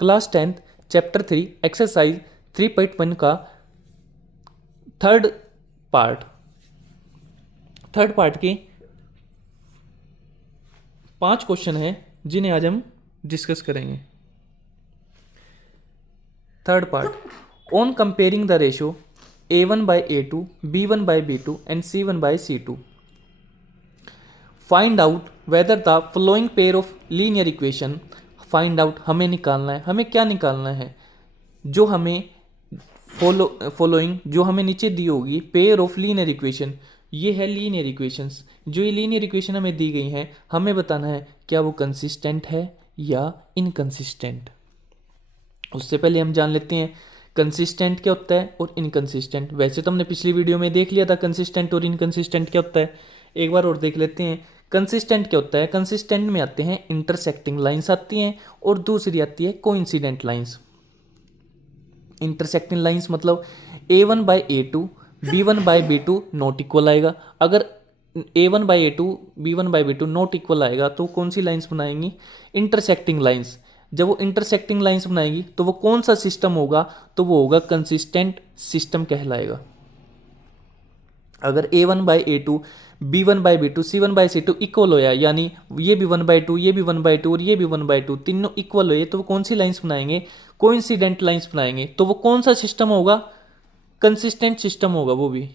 Class 10th chapter 3 exercise 3.1 का third part के 5 question हैं जिन्हें आज हम डिस्कस करेंगे। Third part, on comparing the ratio a1 by a2, b1 by b2 and c1 by c2, find out whether the following pair of linear equation. Find out हमें निकालना है, हमें क्या निकालना है, जो हमें फॉलोइंग जो हमें नीचे दी होगी पेयर ऑफ लीनियर इक्वेशन, ये है लीनियर इक्वेशंस। जो ये लीनियर इक्वेशन हमें दी गई हैं, हमें बताना है क्या वो कंसिस्टेंट है या इनकंसिस्टेंट। उससे पहले हम जान लेते हैं कंसिस्टेंट क्या होता है और इनकंसिस्टेंट। वैसे तो हमने पिछली वीडियो में देख लिया था कंसिस्टेंट और इनकंसिस्टेंट क्या होता है, एक बार और देख लेते हैं। कंसिस्टेंट क्या होता है, कंसिस्टेंट में आते हैं इंटरसेक्टिंग लाइंस आती हैं और दूसरी आती है कोइंसिडेंट लाइंस। इंटरसेक्टिंग लाइंस मतलब a1 by a2, b1 by b2 not equal आएगा। अगर a1 by a2, b1 by b2 not equal आएगा तो कौन सी लाइंस बनाएंगी, इंटरसेक्टिंग लाइंस। जब वो इंटरसेक्टिंग लाइंस बनाएगी तो वो कौन सा सिस्टम होगा, तो वो होगा कंसिस्टेंट सिस्टम कहलाएगा। अगर a1 by a2, b1 by b2, c1 by c2 equal होया, यानी ये भी 1/2, ये भी 1/2 और ये भी 1/2 तीनों इक्वल हुए, तो वो कौन सी लाइंस बनाएंगे, कोइंसिडेंट लाइंस बनाएंगे। तो वो कौन सा सिस्टम होगा, कंसिस्टेंट सिस्टम होगा वो भी।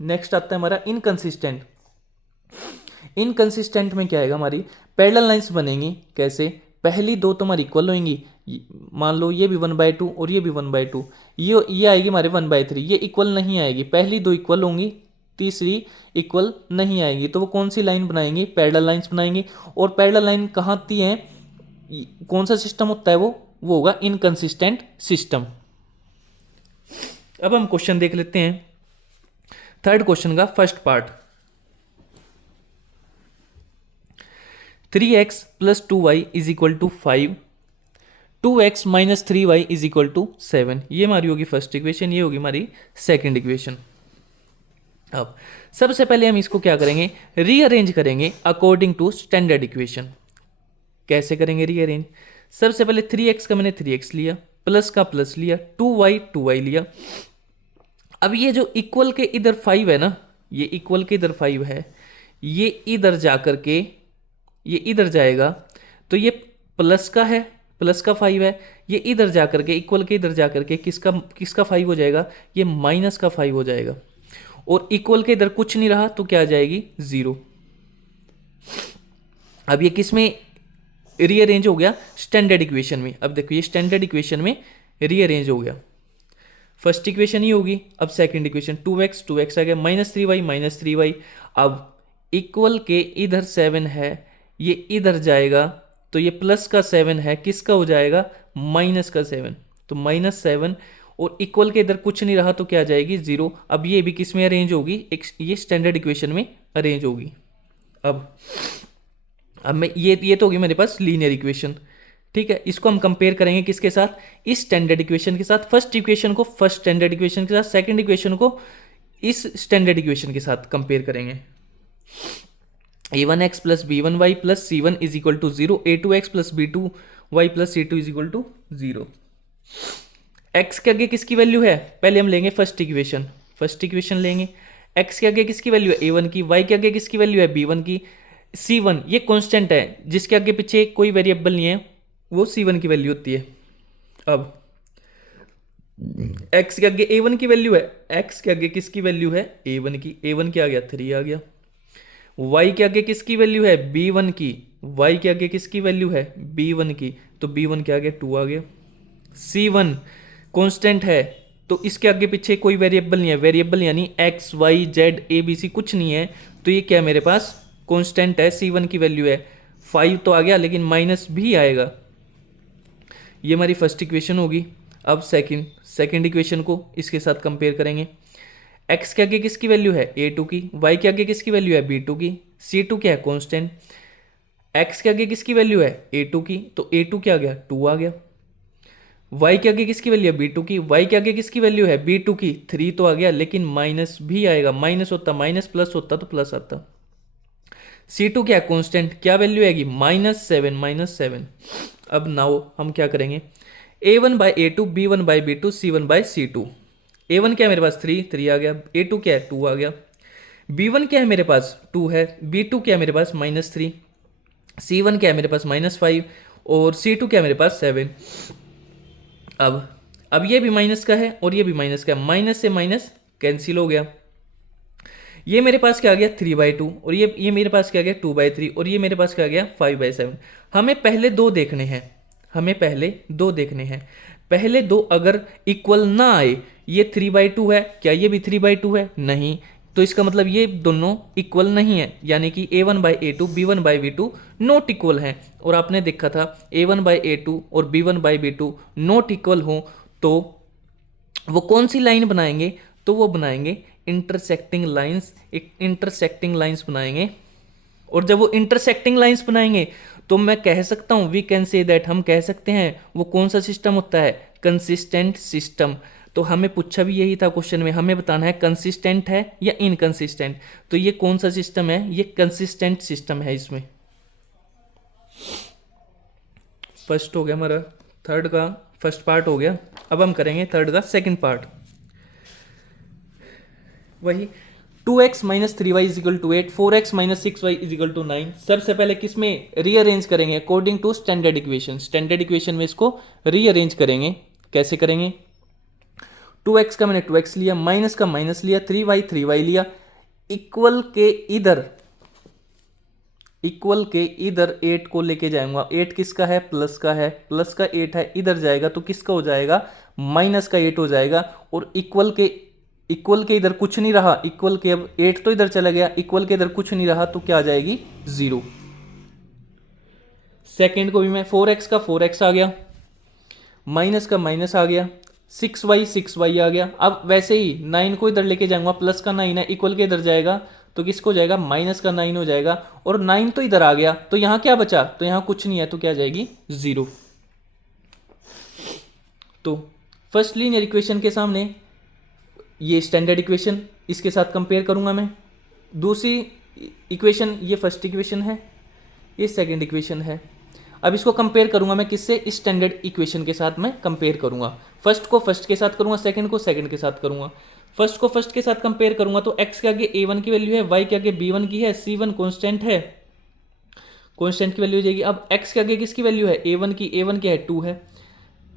नेक्स्ट आता है हमारा इनकंसिस्टेंट। इनकंसिस्टेंट में क्या आएगा, हमारी पैरेलल लाइंस बनेंगी। कैसे, पहली दो तो हमारी इक्वल होंगी, मान लो ये भी 1/2 और ये भी 1/2, ये आएगी हमारे 1/3, ये इक्वल नहीं आएगी। पहली दो इक्वल होंगी, तीसरी इक्वल नहीं आएगी, तो वो कौन सी लाइन बनाएंगे, पैरेलल लाइंस बनाएंगे। और पैरेलल लाइन कहाँ आती है, कौन सा सिस्टम होता है वो होगा इनकंसिस्टेंट सिस्टम। अब हम क्वेश्चन देख लेते हैं, थर्ड क्वेश्चन का first part. 3x plus 2y is equal to 5, 2x minus 3y is equal to 7। ये हमारी होगी फर्स्ट इक्वेशन, ये होगी हमारी सेकंड इक्वेशन। अब सबसे पहले हम इसको क्या करेंगे, रीअरेंज करेंगे अकॉर्डिंग टू स्टैंडर्ड इक्वेशन। कैसे करेंगे रीअरेंज, सबसे पहले 3x का मैंने 3x लिया, प्लस का प्लस लिया, 2y लिया। अब ये जो इक्वल के इधर 5 है ना, ये इक्वल के इधर 5 है, ये इधर जा करके ये इधर जाएगा, तो ये प्लस का है, प्लस का 5 है, ये इधर जा करके इक्वल के इधर जा करके किसका 5 हो जाएगा, ये माइनस का 5 हो जाएगा। और इक्वल के इधर कुछ नहीं रहा तो क्या आ जाएगी, 0। अब ये किस में रीअरेंज हो गया, स्टैंडर्ड इक्वेशन में। अब देखो ये स्टैंडर्ड इक्वेशन में रीअरेंज हो गया। फर्स्ट इक्वेशन ही होगी, अब सेकंड इक्वेशन 2x आ गया, -3y। अब इक्वल के इधर 7 है, ये इधर जाएगा, तो ये प्लस का 7 है, किसका हो जाएगा, माइनस का 7, तो -7। और इक्वल के इधर कुछ नहीं रहा तो क्या आ जाएगी, 0। अब ये भी किस में अरेंज होगी, ये स्टैंडर्ड इक्वेशन में अरेंज होगी। अब मैं ये तो होगी मेरे पास लीनियर इक्वेशन, ठीक है। इसको हम कंपेयर करेंगे किसके साथ, इस स्टैंडर्ड इक्वेशन के साथ। फर्स्ट इक्वेशन को फर्स्ट स्टैंडर्ड इक्वेशन के साथ, सेकंड इक्वेशन को इस स्टैंडर्ड इक्वेशन के साथ कंपेयर करेंगे। a1x plus b1y plus c1 is equal to 0, a2x plus b2y plus c2 is equal to 0। x के आगे किसकी वैल्यू है, पहले हम लेंगे फर्स्ट इक्वेशन लेंगे। x के आगे किसकी वैल्यू है, a1 की, y के आगे किसकी वैल्यू है, b1 की, c1 ये कांस्टेंट है, जिसके आगे पीछे कोई वेरिएबल नहीं है, वो c1 की वैल्यू होती है। अब x के आगे a1 की वैल्यू है, x के आगे किसकी वैल्यू है, a1 की, a1 क्या आ गया, 3 आ गया। y के आगे किसकी वैल्यू है, b1 की, y के आगे किसकी वैल्यू है, b1 की, तो b1 क्या आ गया, 2 आ गया। c1 कांस्टेंट है, तो इसके आगे पीछे कोई वेरिएबल नहीं है, वेरिएबल यानी x y z a b c कुछ नहीं है, तो ये क्या मेरे पास कांस्टेंट है, c1 की वैल्यू है। 5 तो आ गया, लेकिन माइनस भी आएगा। ये हमारी फर्स्ट इक्वेशन होगी। अब सेकंड इक्वेशन को इसके साथ कंपेयर करेंगे। x के आगे किसकी वैल्यू है, a2 की, y के आगे किसकी वैल्यू है, b2 की, c2 क्या है, कांस्टेंट। x के आगे किसकी वैल्यू है, a2 की, तो a2 क्या आ गया, 2 आ गया। y के आगे किसकी वैल्यू है, b2 की, y के आगे किसकी वैल्यू है, b2 की, 3 तो आ गया, लेकिन माइनस भी आएगा, माइनस होता माइनस, प्लस होता तो प्लस आता। C2 क्या है, कांस्टेंट, क्या वैल्यू आएगी, -7। अब नाउ हम क्या करेंगे, a1/a2, b1/b2, c1/c2। a1 क्या है मेरे पास 3 आ गया, a2 क्या है 2 आ गया, b1 क्या है मेरे पास 2 है, b2 क्या है मेरे पास -3, c1 क्या है मेरे पास -5 और c2 क्या है मेरे पास 7। अब ये भी माइनस का है और ये भी माइनस का है, माइनस से माइनस कैंसिल हो गया। ये मेरे पास क्या आ गया 3/2 और ये मेरे पास क्या आ गया 2/3 और ये मेरे पास क्या आ गया 5/7। हमें पहले दो देखने हैं, हमें पहले दो देखने हैं। पहले दो अगर इक्वल ना आए, ये 3/2 है, क्या ये भी 3/2 है? नहीं, तो इसका मतलब ये दोनों इक्वल नहीं है, यानी कि a1/a2 b1/b2 नॉट इक्वल है। और आपने देखा था a1/a2 और b1/b2 नॉट इक्वल हो तो वो कौन सी लाइन बनाएंगे, तो वो बनाएंगे इंटरसेक्टिंग लाइंस, एक इंटरसेक्टिंग लाइंस बनाएंगे। और जब वो इंटरसेक्टिंग लाइंस बनाएंगे तो मैं कह सकता हूं, वी कैन से दैट, हम कह सकते हैं वो कौन सा सिस्टम होता है, कंसिस्टेंट सिस्टम। तो हमें पूछा भी यही था क्वेश्चन में, हमें बताना है कंसिस्टेंट है या इनकंसिस्टेंट। तो ये कौन सा सिस्टम है, ये कंसिस्टेंट सिस्टम है। इसमें फर्स्ट हो गया हमारा, थर्ड का फर्स्ट पार्ट हो गया। अब हम करेंगे थर्ड का सेकंड पार्ट। वही 2x - 3y = 8, 4x - 6y = 9। सबसे पहले किस में रीअरेंज करेंगे, according to standard equation. Standard equation में इसको रीअरेंज करेंगे। कैसे करेंगे, 2x का मैंने 2x लिया, माइनस का माइनस लिया, 3y लिया, इक्वल के इधर 8 को लेके जाऊंगा। 8 किसका है, प्लस का है, प्लस का 8 है, इधर जाएगा तो किसका हो जाएगा, माइनस का 8 हो जाएगा। और इक्वल के इधर कुछ नहीं रहा, इक्वल के अब 8 तो इधर चला गया, इक्वल के इधर कुछ नहीं रहा तो क्या आ जाएगी 0। सेकेंड को भी मैं 4x का 4x आ गया, माइनस का माइनस आ गया, 6y आ गया। अब वैसे ही 9 को इधर लेके जाऊंगा, प्लस का 9 है, इक्वल के इधर जाएगा तो किसको जाएगा, माइनस का 9 हो जाएगा। और 9 तो इधर आ गया तो यहां क्या बचा, तो यहां कुछ नहीं है तो क्या आ जाएगी 0। तो फर्स्ट लीनियर इक्वेशन के सामने ये स्टैंडर्ड इक्वेशन, इसके साथ कंपेयर करूंगा मैं। दूसरी इक्वेशन, ये फर्स्ट इक्वेशन है, ये सेकंड इक्वेशन है। अब इसको कंपेयर करूंगा मैं किससे, स्टैंडर्ड इक्वेशन के साथ मैं कंपेयर करूंगा। फर्स्ट को फर्स्ट के साथ करूंगा, सेकंड को सेकंड के साथ करूंगा। फर्स्ट को फर्स्ट के साथ कंपेयर करूंगा तो x के आगे a1 की वैल्यू है, y के आगे b1 की है, c1 कांस्टेंट है, कांस्टेंट की वैल्यू हो जाएगी। अब x के आगे किसकी वैल्यू है, a1 की, a1 क्या है 2 है,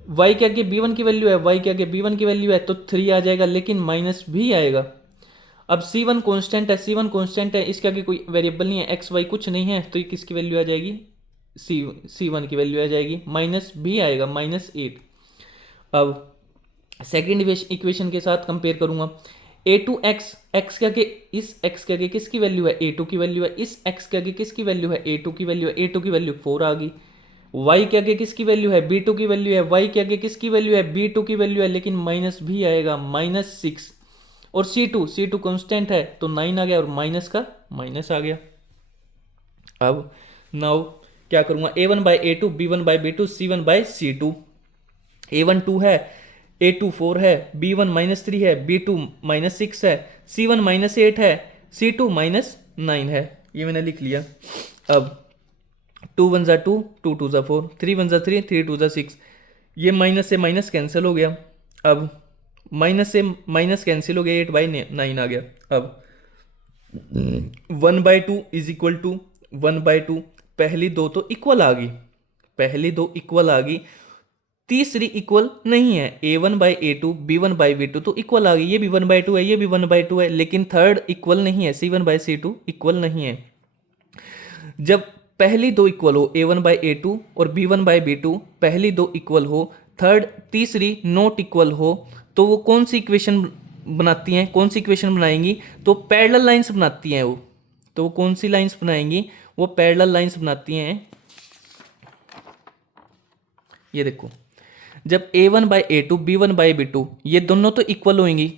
y के आगे b1 की वैल्यू है, y के आगे b1 की वैल्यू है तो 3 आ जाएगा, लेकिन माइनस भी आएगा। अब c1 कांस्टेंट है, c1 कांस्टेंट है, इसके आगे कोई वेरिएबल नहीं है, x y कुछ नहीं है तो ये किसकी वैल्यू आ जाएगी, c1 की वैल्यू आ जाएगी, माइनस भी आएगा -8। अब सेकेंड इक्वेशन के साथ कंपेयर करूंगा, a2x, x के आगे, इस x के आगे किसकी वैल्यू है, a2 की वैल्यू है, इस x के आगे किसकी वैल्यू है, a2 की वैल्यू है, a2 की वैल्यू 4 आ गई। y के आगे किसकी वैल्यू है, b2 की वैल्यू है, y के आगे किसकी वैल्यू है, b2 की वैल्यू है, लेकिन माइनस भी आएगा, -6। और c2 कांस्टेंट है तो 9 आ गया और माइनस का माइनस आ गया। अब नाउ क्या करूंगा, a1/a2 b1/b2 c1/c2। a1 2 है, a2 4 है, b1 -3 है, b2 -6 है, c1 -8 है, c2 -9 है। ये मैंने लिख लिया। अब 2 1 2, 2 2 4, 3 1 3, 3 2 6। ये माइनस से माइनस कैंसिल हो गया। अब माइनस से माइनस कैंसिल हो गया, 8/9 आ गया। अब 1/2 = 1/2। पहली दो तो इक्वल आ गई, पहली दो इक्वल आ गई, तीसरी इक्वल नहीं है, a1/a2 b1/b2 तो इक्वल आ गई, ये भी 1/2 है, ये भी 1/2 है, लेकिन थर्ड इक्वल नहीं है, c1/c2 इक्वल नहीं है। जब पहली दो इक्वल हो, a1/a2 और b1/b2 पहली दो इक्वल हो, थर्ड तीसरी नॉट इक्वल हो, तो वो कौन सी इक्वेशन बनाती हैं, कौन सी इक्वेशन बनाएंगी, तो पैरेलल लाइंस बनाती हैं वो। तो वो कौन सी लाइंस बनाएंगी, वो पैरेलल लाइंस बनाती हैं। ये देखो, जब a1/a2 b1/b2 ये दोनों तो इक्वल होंगी,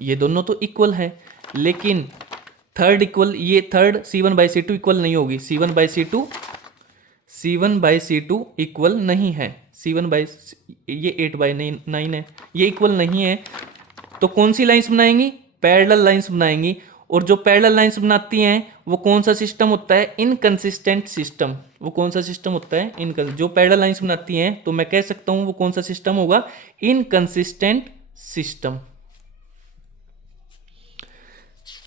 ये दोनों तो इक्वल है, लेकिन थर्ड इक्वल, ये थर्ड c1/c2 इक्वल नहीं होगी, c1/c2 इक्वल नहीं है, ये 8/9 है, ये इक्वल नहीं है। तो कौन सी लाइंस बनाएंगी, पैरेलल लाइंस बनाएंगी। और जो पैरेलल लाइंस बनाती हैं वो कौन सा सिस्टम होता है, इनकंसिस्टेंट सिस्टम। वो कौन सा सिस्टम होता है, जो पैरेलल लाइंस बनाती हैं तो मैं कह सकता हूं वो कौन सा सिस्टम होगा, इनकंसिस्टेंट सिस्टम।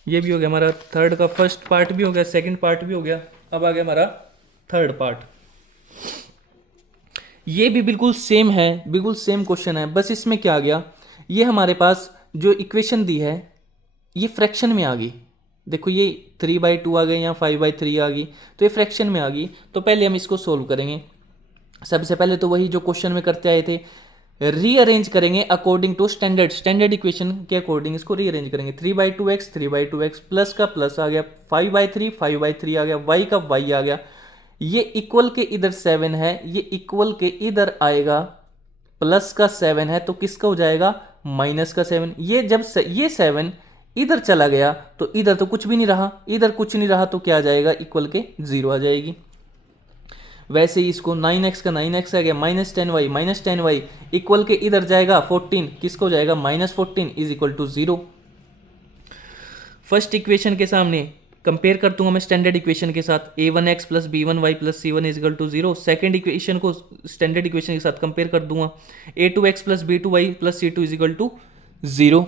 ये भी हो गया हमारा थर्ड का फर्स्ट पार्ट भी हो गया, सेकंड पार्ट भी हो गया। अब आ गया हमारा थर्ड पार्ट। ये भी बिल्कुल सेम है, बिल्कुल सेम क्वेश्चन है, बस इसमें क्या आ गया, ये हमारे पास जो इक्वेशन दी है ये फ्रैक्शन में आ गई। देखो ये 3/2 आ गई, यहाँ 5/3 आ गई, तो ये फ्रैक्शन में आ गई। तो पहले हम इसको सोल्व करेंगे। सबसे पहले तो वही जो क्वेश्चन में करते आए थे, रीअरेंज करेंगे अकॉर्डिंग टू स्टैंडर्ड इक्वेशन के अकॉर्डिंग इसको रीअरेंज करेंगे। 3/2x 3/2x, प्लस का प्लस आ गया, 5/3 आ गया, y का y आ गया, ये इक्वल के इधर 7 है, ये इक्वल के इधर आएगा, प्लस का 7 है तो किसका हो जाएगा, माइनस का 7। ये जब ये 7 इधर चला गया तो इधर तो कुछ भी नहीं रहा, इधर कुछ नहीं रहा तो क्या आ जाएगा, इक्वल के 0 आ जाएगी। वैसे ही इसको 9x का 9x आ गया, -10y इक्वल के इधर जाएगा 14, किसको हो जाएगा, -14 is equal to 0। First equation के सामने कंपेयर कर दूंगा मैं स्टैंडर्ड इक्वेशन के साथ, a1x plus b1y plus c1 is equal to 0। Second equation को स्टैंडर्ड इक्वेशन के साथ कंपेयर कर दूंगा, a2x plus b2y plus c2 is equal to 0।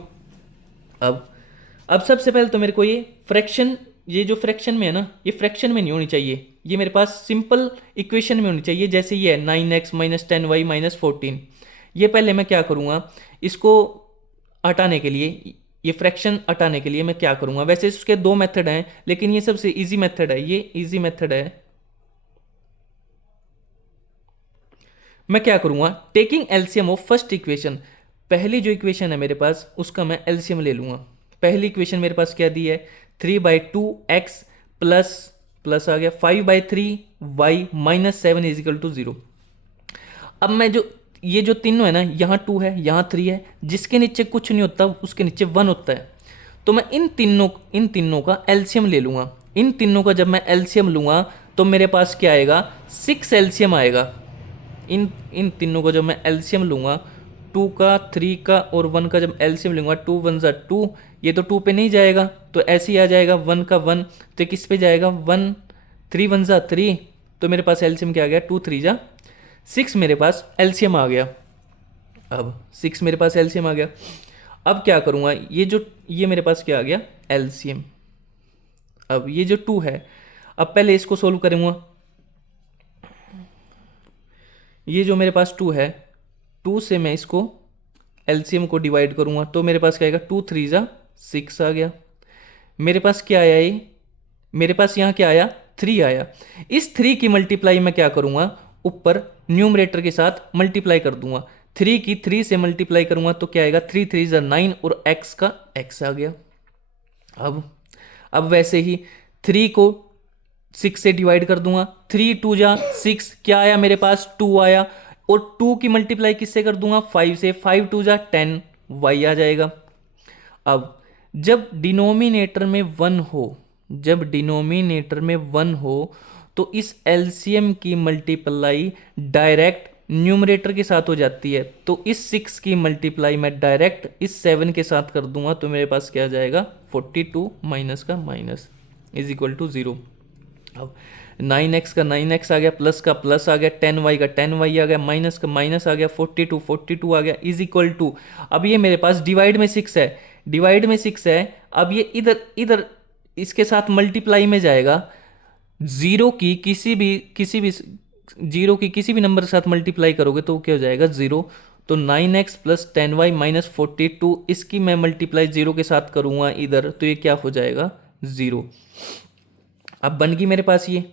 अब सबसे पहले तो मेरे को ये फ्रैक्शन, ये जो फ्रैक्शन में है ना, ये फ्रैक्शन में नहीं होनी चाहिए, ये मेरे पास सिंपल इक्वेशन में होनी चाहिए। जैसे ये है 9x माइनस 10y माइनस 14, ये पहले मैं क्या करूँगा, इसको हटाने के लिए, ये फ्रैक्शन हटाने के लिए मैं क्या करूँगा, वैसे इसके दो मेथड हैं लेकिन ये सबसे इजी मेथड है, ये इजी मेथड है। मैं क्या करूँगा, taking LCM of first equation, पहली जो इक्वेशन है मेरे पास उसका मैं एलसीएम ले लूँगा। पहली इक्वेशन मेरे पास क्या दी है, 3/2x प्लस आ गया 5/3y minus 7 is equal to 0। अब मैं जो ये जो तीनों है ना, यहाँ 2 है, यहाँ 3 है, जिसके नीचे कुछ नहीं होता उसके नीचे 1 होता है, तो मैं इन तीनों का एलसीएम ले लूँगा। इन तीनों का जब मैं एलसीएम लूँगा तो मेरे पास क्या आएगा, 6 एलसीएम आएगा। इन तीनों को जब मैं एलसीएम लूँगा, 2 का 3 का और 1 का जब एलसीएम लूँगा, 2 1 ज़ा 2, ये तो 2 पे नहीं जाएगा तो ऐसे ही आ जाएगा, 1 का 1 तो किस पे जाएगा, 1, 3 1 ज़ा 3, तो मेरे पास एलसीएम क्या आ गया, 2 3 ज़ा 6 मेरे पास एलसीएम आ गया। अब 6 मेरे पास एलसीएम आ गया। अब क्या करूँगा, ये मेरे पास क्या आ गया, एलसीएम। अब ये जो 2 है, अब पहले इसको सोल्व करूँगा। ये जो मेरे पास 2 है, 2 से मैं इसको एलसीएम को डिवाइड करूँगा तो मेरे पास क्या आएगा, 2 3 ज़ा 6 आ गया। मेरे पास क्या आया, ये मेरे पास यहाँ क्या आया, 3 आया। इस 3 की मल्टीप्लाई मैं क्या करूँगा, ऊपर न्यूमरेटर के साथ मल्टीप्लाई कर दूंगा। 3 की 3 से मल्टीप्लाई करूँगा तो क्या आएगा, 3 3 ज़ा 9 और x का x आ गया। अब वैसे ही 3 को 6 से डिवाइड कर दूंगा, 3 2 ज़ा 6, क्या आया मेरे पास, 2 आया, और 2 की मल्टीप्लाई किससे कर दूंगा, 5 से, 5 2 ज़ा 10 y आ जाएगा। अब जब डिनोमिनेटर में 1 हो, तो इस एलसीएम की मल्टीप्लाई डायरेक्ट न्यूमरेटर के साथ हो जाती है, तो इस 6 की मल्टीप्लाई मैं डायरेक्ट इस 7 के साथ कर दूंगा तो मेरे पास क्या आ जाएगा, 42 माइनस का माइनस इज इक्वल टू 0। अब 9x का 9x आ गया, प्लस का प्लस आ गया, 10y का 10y आ गया, माइनस का माइनस आ गया, 42 आ गया इज इक्वल टू, अब ये मेरे पास डिवाइड में 6 है, अब ये इधर इसके साथ मल्टीप्लाई में जाएगा, जीरो की किसी भी नंबर के साथ मल्टीप्लाई करोगे तो क्या हो जाएगा, 0। तो 9x प्लस 10y माइनस 42, इसकी मैं मल्टीप्लाई 0 के साथ करूँगा इधर तो ये क्या हो जाएगा, 0। अब बन गई मेरे पास ये,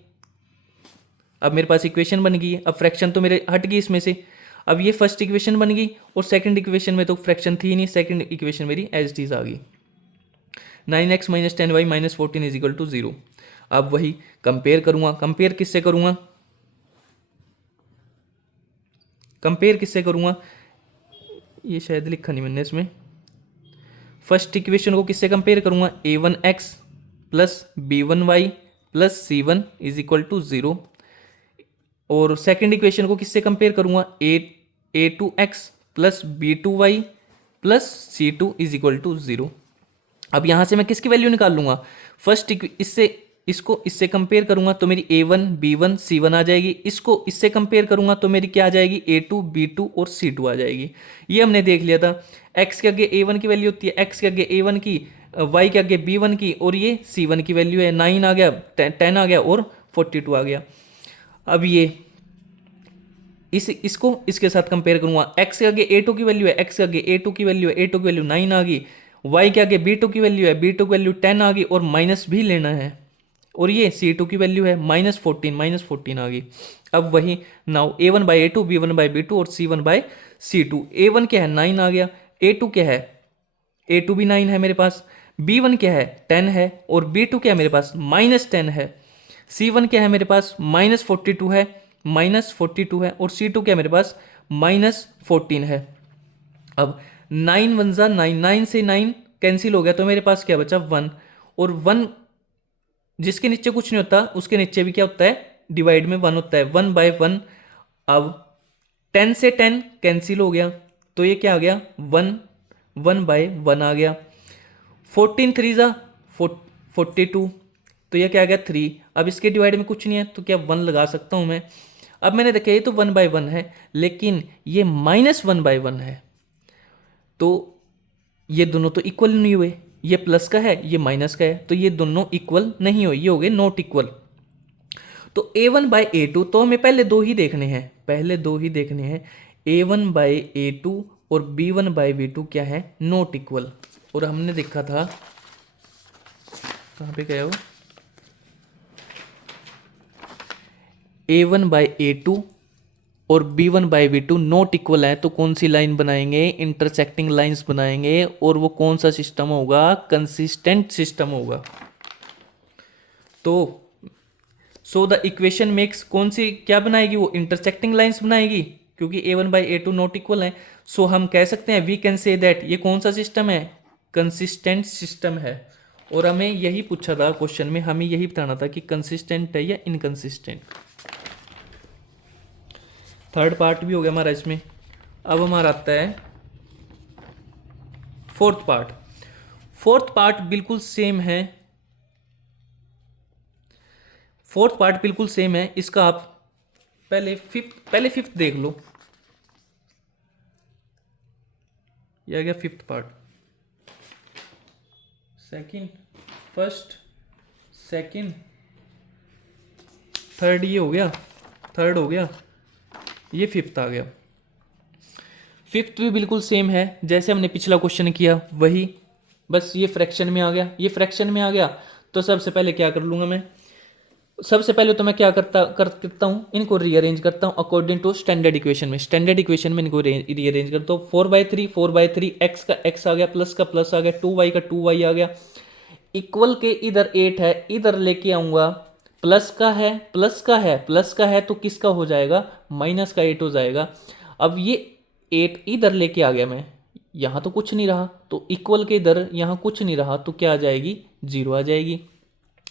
अब मेरे पास इक्वेशन बन गई है। अब फ्रैक्शन तो मेरे हट गई इसमें से, अब ये फर्स्ट इक्वेशन बन गई और सेकंड इक्वेशन में तो फ्रैक्शन थी नहीं, सेकंड इक्वेशन मेरी एज इट इज आ गई, 9x minus 10y minus 14 is equal to 0। अब वही कंपेयर करूँगा, कंपेयर किससे करूँगा, ये शायद लिखा नहीं मैंने इसमें। फर्स्ट इक्वेशन को किससे कंपेयर करूँगा, a1x plus b1y plus c1 is equal to 0, और सेकेंड इक्वेशन को किससे कंपेयर करूँगा, a2x plus b2y plus c2 is equal to 0। अब यहाँ से मैं किसकी वैल्यू निकाल लूँगा, फर्स्ट इससे इसको इससे कंपेयर करूँगा तो मेरी A1 B1 C1 आ जाएगी, इसको इससे कंपेयर करूँगा तो मेरी क्या आ जाएगी, A2 B2 और C2 आ जाएगी। ये हमने देख लिया था। x के आगे A1 की वैल्यू होती है, x के आगे A1 की, y के आगे B1 की, और ये C1 की वैल्यू है। 9 आ गया, 10 आ गया और 42 आ गया। अब ये इसको इसके साथ कंपेयर करूंगा, x के आगे A2 की वैल्यू है, x के आगे A2 की वैल्यू है, A2 की वैल्यू 9 आ गई, y के आगे B2 की वैल्यू है, B2 की वैल्यू 10 आ गई और माइनस भी लेना है, और ये C2 की वैल्यू है -14 आ गई। अब वही now A1 by A2, B1 by B2 और C1 बाई C2। A1 क्या है, 9 आ गया, A2 क्या है, A2 भी 9 है मेरे पास, B1 क्या है, 10 है, और B2 क्या है मेरे पास, -10 है, C1 क्या है मेरे पास, -42 है, -42 है, और C2 क्या है मेरे पास, -14 है। अब 9 वन ज़ा 9, 9 से 9 कैंसिल हो गया तो मेरे पास क्या बचा, 1, और 1 जिसके नीचे कुछ नहीं होता उसके नीचे भी क्या होता है, डिवाइड में 1 होता है, 1/1। अब 10 से 10 कैंसिल हो गया तो ये क्या आ गया, 1/1 आ गया। 14 3 ज़ा 42, तो ये क्या आ गया, 3। अब इसके डिवाइड में कुछ नहीं है तो क्या 1 लगा सकता हूँ मैं। अब मैंने देखा ये तो 1/1 है, लेकिन ये -1/1 है, तो ये दोनों तो इक्वल नहीं हुए, ये प्लस का है ये माइनस का है, तो ये दोनों इक्वल नहीं हुए, ये हो गए नॉट इक्वल। तो A1/A2 तो हमें पहले दो ही देखने हैं, A1/A2 और B1/B2 क्या है, नॉट इक्वल। और हमने देखा था, कहाँ पे गया वो, A1/A2 और B1/B2 नॉट इक्वल है, तो कौन सी लाइन बनाएंगे, इंटरसेक्टिंग लाइंस बनाएंगे, और वो कौन सा सिस्टम होगा, कंसिस्टेंट सिस्टम होगा। तो सो द इक्वेशन मेक्स, कौन सी क्या बनाएगी वो, इंटरसेक्टिंग लाइंस बनाएगी, क्योंकि A1/A2 नॉट इक्वल है। सो हम कह सकते हैं, वी कैन से दैट ये कौन सा सिस्टम है, कंसिस्टेंट सिस्टम है। और हमें यही पूछा था क्वेश्चन में, हमें यही बताना था कि कंसिस्टेंट है या इनकंसिस्टेंट। थर्ड पार्ट भी हो गया हमारा इसमें। अब हमारा आता है फोर्थ पार्ट। फोर्थ पार्ट बिल्कुल सेम है, फोर्थ पार्ट बिल्कुल सेम है। इसका आप पहले फिफ्थ देख लो, यह आ गया fifth part, second, first, second, third, ये हो गया, थर्ड हो गया, ये फिफ्थ आ गया। फिफ्थ भी बिल्कुल सेम है जैसे हमने पिछला क्वेश्चन किया वही, बस ये फ्रैक्शन में आ गया, ये फ्रैक्शन में आ गया। तो सबसे पहले क्या कर लूँगा मैं, सबसे पहले तो मैं क्या करता हूँ, इनको रीअरेंज करता हूँ अकॉर्डिंग टू स्टैंडर्ड इक्वेशन में। स्टैंडर्ड इक्वेशन में इनको रीअरेंज करता हूँ। 4/3 एक्स का एक्स आ गया, प्लस का प्लस आ गया, 2y का 2y आ गया, इक्वल के इधर 8 है, इधर लेके आऊँगा, प्लस का है, प्लस का है, प्लस का है, तो किसका हो जाएगा, माइनस का 8 हो जाएगा। अब ये 8 इधर लेके आ गया मैं, यहाँ तो कुछ नहीं रहा, तो इक्वल के इधर यहाँ कुछ नहीं रहा, तो क्या आ जाएगी, 0 आ जाएगी।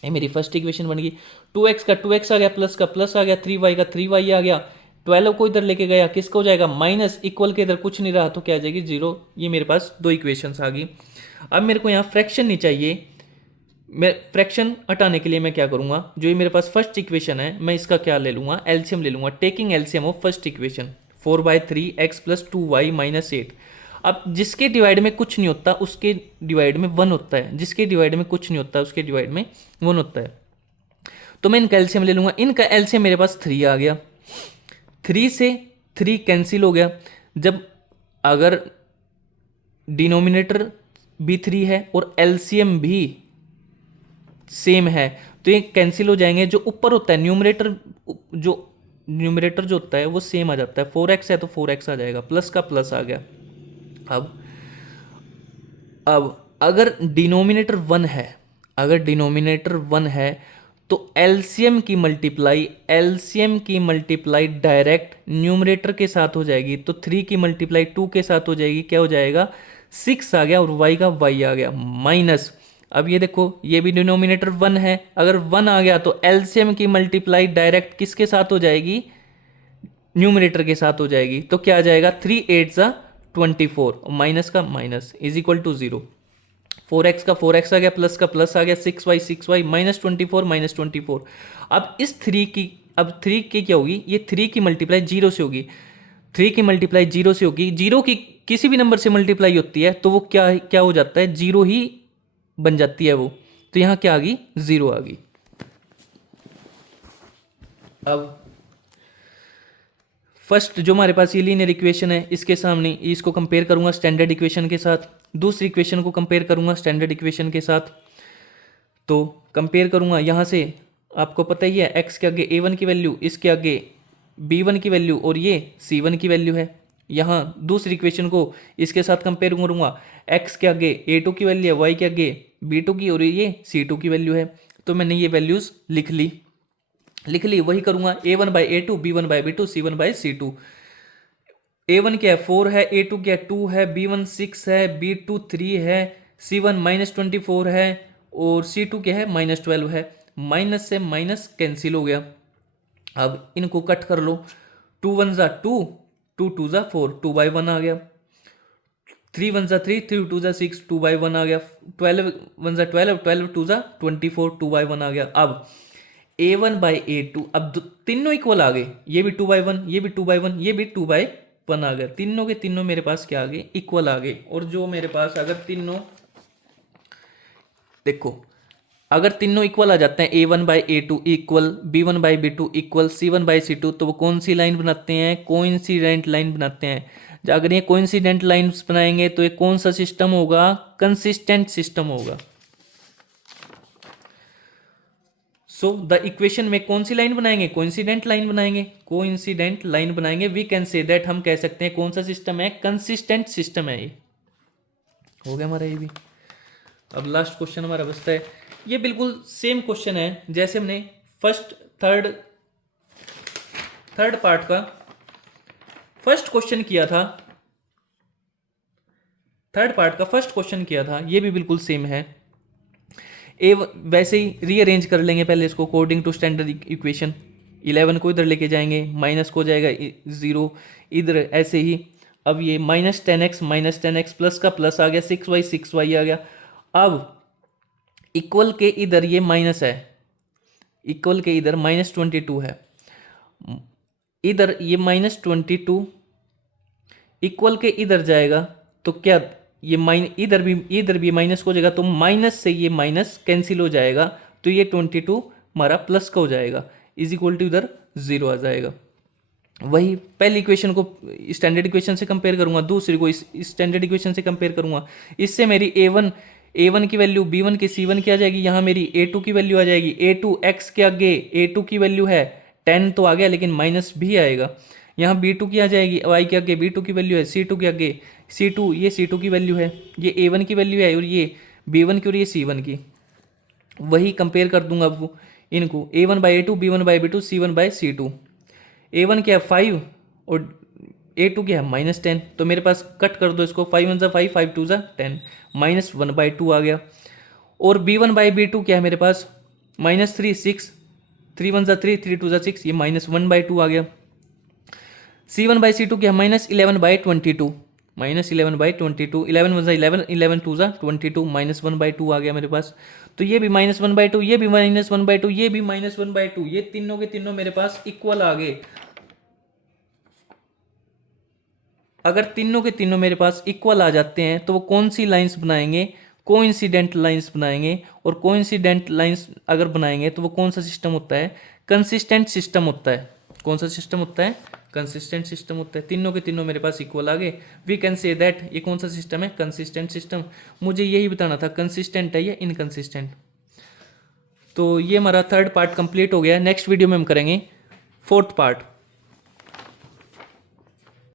ये मेरी फर्स्ट इक्वेशन बन गई। 2x का 2x आ गया, प्लस का प्लस आ गया, 3y का 3y आ गया, 12 को इधर लेके गया, किसका हो जाएगा, माइनस, इक्वल के इधर कुछ नहीं रहा तो क्या आ जाएगी, 0। ये मेरे पास दो इक्वेशंस आ गई। अब मेरे को यहाँ फ्रैक्शन नहीं चाहिए, मैं फ्रैक्शन हटाने के लिए मैं क्या करूँगा, जो ये मेरे पास फर्स्ट इक्वेशन है मैं इसका क्या ले लूँगा, एलसीएम ले लूँगा। Taking LCM of first equation, 4/3 x + 2y - 8। अब जिसके डिवाइड में कुछ नहीं होता उसके डिवाइड में 1 होता है, जिसके डिवाइड में कुछ नहीं होता उसके डिवाइड में 1 होता है। तो मैं इनका एलसीएम ले लूँगा, इनका एलसीएम मेरे पास 3 आ गया, 3 से 3 कैंसिल हो गया। जब अगर डिनोमिनेटर भी 3 है और एलसीएम भी सेम है तो ये कैंसिल हो जाएंगे। जो ऊपर होता है न्यूमरेटर, जो होता है वो सेम आ जाता है। 4x है तो 4x आ जाएगा, प्लस का प्लस आ गया। अब अगर डिनोमिनेटर 1 है, अगर डिनोमिनेटर 1 है तो एलसीएम की मल्टीप्लाई डायरेक्ट न्यूमरेटर के साथ हो जाएगी। तो 3 की मल्टीप्लाई 2 के साथ हो जाएगी, क्या हो जाएगा, 6 आ गया, और y का y आ गया, माइनस। अब ये देखो ये भी डिनोमिनेटर 1 है, अगर 1 आ गया तो एलसीएम की मल्टीप्लाई डायरेक्ट किसके साथ हो जाएगी, न्यूमरेटर के साथ हो जाएगी। तो क्या आ जाएगा, 3 8 = 24, माइनस का minus is equal to 0। 4x का 4x आ गया, प्लस का प्लस आ गया, 6y -24 अब इस 3 की, अब 3 की क्या होगी, ये 3 की मल्टीप्लाई 0 से होगी, 3 की मल्टीप्लाई 0 से होगी, 0 की किसी भी नंबर से मल्टीप्लाई होती है तो वो क्या क्या हो जाता है, 0 ही बन जाती है वो। तो यहाँ क्या आ गई, 0 आ गई। अब फर्स्ट जो हमारे पास ये लीनियर इक्वेशन है, इसके सामने इसको कंपेयर करूंगा स्टैंडर्ड इक्वेशन के साथ, दूसरी इक्वेशन को कंपेयर करूंगा स्टैंडर्ड इक्वेशन के साथ। तो कंपेयर करूंगा यहाँ से, आपको पता ही है x के आगे a1 की वैल्यू, इसके आगे b1 की वैल्यू और ये c1 की वैल्यू है। यहाँ दूसरी इक्वेशन को इसके साथ कंपेयर करूंगा, x के आगे a2 की वैल्यू है, y के आगे b2 की और ये c2 की वैल्यू है। तो मैंने ये वैल्यूज़ लिख ली, वही करूंगा a1/a2, b1/b2, c1/c2। a1 क्या है 4 है, a2 क्या है 2 है, b1 6 है, b2 3 है, c1 -24 है और c2 क्या है -12 है। माइनस से माइनस कैंसिल हो गया। अब इनको कट कर लो, 2 1 ज़ा 2, 2 2 ज़ा 4, 2/1 आ गया, 3 1 ज़ा 3, 3 2 ज़ा 6, 2/1 आ गया, 12 1 ज़ा 12, 12 2 ज़ा 24, 2/1 आ गया। अब a1/a2, अब तीनों इक्वल आ गए, ये भी 2/1, ये भी 2/1, ये भी 2/1 आ गया, तीनों के तीनों मेरे पास क्या आ गए, इक्वल आ गए। और जो मेरे पास अगर तीनों, देखो अगर तीनों इक्वल आ जाते हैं, a1/a2 equal, b1/b2 equal, c1/c2, तो वो कौन सी लाइन बनाते हैं, कोइंसिडेंट लाइन बनाते हैं। अगर ये कोइंसिडेंट लाइन्स बनाएंगे तो ये कौन सा सिस्टम होगा, कंसिस्टेंट सिस्टम होगा। सो द इक्वेशन में कौन सी लाइन बनाएंगे, कोइंसिडेंट लाइन बनाएंगे, कोइंसिडेंट लाइन बनाएंगे। वी कैन से दैट, हम कह सकते हैं कौन सा सिस्टम है, कंसिस्टेंट सिस्टम है। ये हो गया हमारा ये भी। अब लास्ट क्वेश्चन हमारा बचता है, ये बिल्कुल सेम क्वेश्चन है जैसे हमने फर्स्ट थर्ड पार्ट का फर्स्ट क्वेश्चन किया था, थर्ड पार्ट का फर्स्ट क्वेश्चन किया था, ये भी बिल्कुल सेम है। वैसे ही रीअरेंज कर लेंगे पहले इसको अकॉर्डिंग टू स्टैंडर्ड इक्वेशन। 11 को इधर लेके जाएंगे, माइनस को जाएगा 0 इधर, ऐसे ही। अब ये -10x प्लस का प्लस आ गया, 6y आ गया। अब इक्वल के इधर ये माइनस है, इक्वल के इधर -22 है, इधर ये -22 इक्वल के इधर जाएगा तो क्या, ये इधर भी माइनस हो जाएगा, तो माइनस से ये माइनस कैंसिल हो जाएगा, तो ये 22 हमारा प्लस का हो जाएगा, इज इक्वल टू इधर 0 आ जाएगा। वही पहली इक्वेशन को स्टैंडर्ड इक्वेशन से कंपेयर करूंगा, दूसरी को इस स्टैंडर्ड इक्वेशन से कंपेयर करूंगा। इससे मेरी a1 की वैल्यू b1 की c1 की आ जाएगी, यहाँ मेरी a2 की वैल्यू आ जाएगी, a2 x के आगे a2 की वैल्यू है 10 तो आ गया लेकिन माइनस भी आएगा, यहाँ b2 की आ जाएगी, y के आगे b2 की वैल्यू है, c2 के आगे c2, ये c2 की वैल्यू है, ये a1 की वैल्यू है और ये b1 की और ये c1 की। वही कंपेयर कर दूंगा अब इनको, a1/a2, b1/b2, c1/c2। a1 क्या है 5 और a2 क्या है -10, तो मेरे पास कट कर दो इसको, 5 1 ज़ा 5, 5 2 ज़ा 10, -1/2 आ गया। और b1/b2 क्या है मेरे पास, -3 6, 3 1 ज़ा 3, 3 2 ज़ा 6, ये -1/2 आ गया। c1/c2 क्या है -11/22, -11/22, 11 1 ज़ा 11, 11 2 ज़ा 22, -1/2 आ गया मेरे पास। तो ये भी -1/2, ये भी -1/2, ये भी -1/2, ये तीनों के तीनों मेरे पास इक्वल आ गए। अगर तीनों के तीनों मेरे पास इक्वल आ जाते हैं तो वो कौन सी लाइंस बनाएंगे, कोइंसिडेंट लाइंस बनाएंगे। और कोइंसिडेंट लाइंस अगर बनाएंगे तो वो कौन सा सिस्टम होता है, कंसिस्टेंट सिस्टम होता है। कौन सा सिस्टम होता है, कंसिस्टेंट सिस्टम होता है। तीनों के तीनों मेरे पास इक्वल आ गए, वी कैन से दैट ये कौन सा सिस्टम है, कंसिस्टेंट सिस्टम। मुझे यही बताना था कंसिस्टेंट है या इनकंसिस्टेंट। तो ये हमारा थर्ड पार्ट कंप्लीट हो गया, नेक्स्ट वीडियो में हम करेंगे फोर्थ पार्ट।